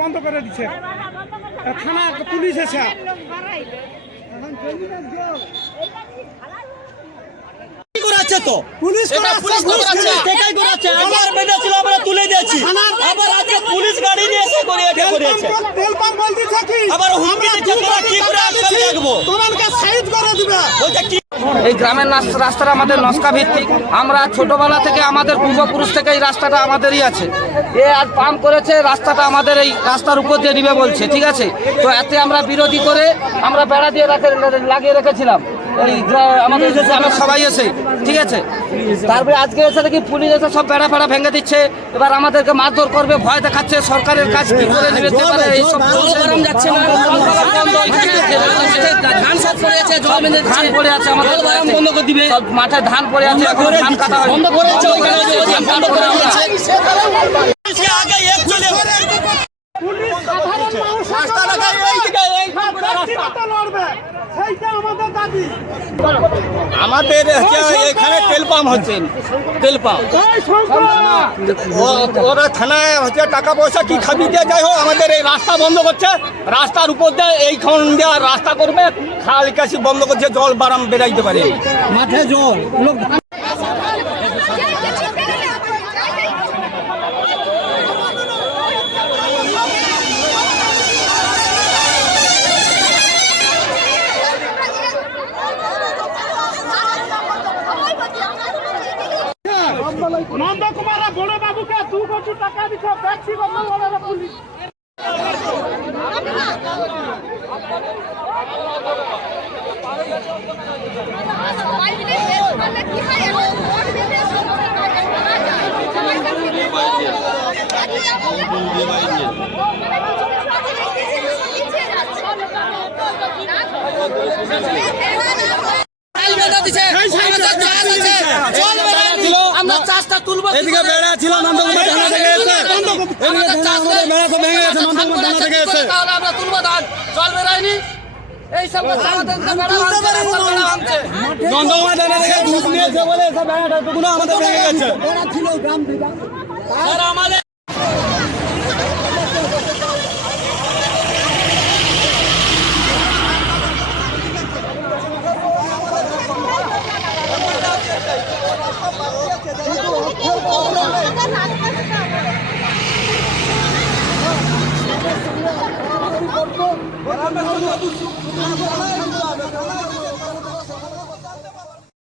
বন্ধ করে দিচ্ছে থানা পুলিশ এসে করাচ্ছে তো? পুলিশ পুলিশ তো করাচ্ছে। আমার বেটা ছিল আমরা তুলে দিয়েছি। আবার আজকে পুলিশ গাড়ি নিয়ে এসে করে এটা করেছে আবার হুমকি দিচ্ছে তোরা কি? করে আজকাল দেখব তোমাকে সাইজ করে দিবে বলছে কি এই গ্রামের রাস- রাস্তাটা আমাদের নস্কা ভিত্তিক। আমরা ছোটবেলা থেকে আমাদের পূর্বপুরুষ থেকে এই রাস্তাটা আমাদেরই আছে। এ আর পাম্প করেছে, রাস্তাটা আমাদের এই রাস্তার উপর দিয়ে নিবে বলছে, ঠিক আছে? তো এতে আমরা বিরোধী করে আমরা বেড়া দিয়ে রাখে লাগিয়ে রেখেছিলাম। এই আমাদের গ্রামের সবাই এসে ঠিক আছে? তারপরে আজকে এসে দেখি পুলিশ এসে সব বেড়া ফেড়া ভেঙে দিচ্ছে। এবার আমাদেরকে মারধর করবে ভয় দেখাচ্ছে সরকারের কাজ কি করে দিতে পারে এইসব যাচ্ছে ধান সব পড়ে আছে জল ধান পড়ে আছে আমাদের বন্ধ করে দিবে। মাঠে ধান পড়ে আছে এখন ধান কাটা বন্ধ করেছে বন্ধ করে আগে এক চলে পুলিশ সাধারণ মানুষ রাস্তাটা এই দিকে এইখান রাস্তা। লড়বে। সেইটা আমাদের আমাদের এখানে তেল পাম্প হচ্ছে, তেল পাম্প। ওরা থানায় হচ্ছে টাকা পয়সা কি খাবি দিয়ে যাই হোক, আমাদের এই রাস্তা বন্ধ করছে। রাস্তার উপর দিয়ে এইখান দিয়ে রাস্তা করবে, খাল কাশি বন্ধ করছে, জল বারাম বেরাইতে পারে। মাঠে জল লোক নন্দকুমার বড় বাবুকে দু কোটি টাকা দিচ্ছে ব্যক্তিগত লড়বে পুলিশ। আমরা চাষটা তুলবো এদিকে বেড়া ছিল নন্দকুমার থানা থেকে এসে। এদিকে আমাদের বেড়া সব ভেঙে গেছে নন্দকুমার থানা থেকে এসে। তাহলে আমরা তুলবো ধান। জল বেরায়নি। এই সব বেড়া বেড়া। নন্দকুমার থানা থেকে ঘুষ নিয়েছে বলে সব বেড়াটা আমাদের ভেঙে গেছে। আর আমাদের Thank you.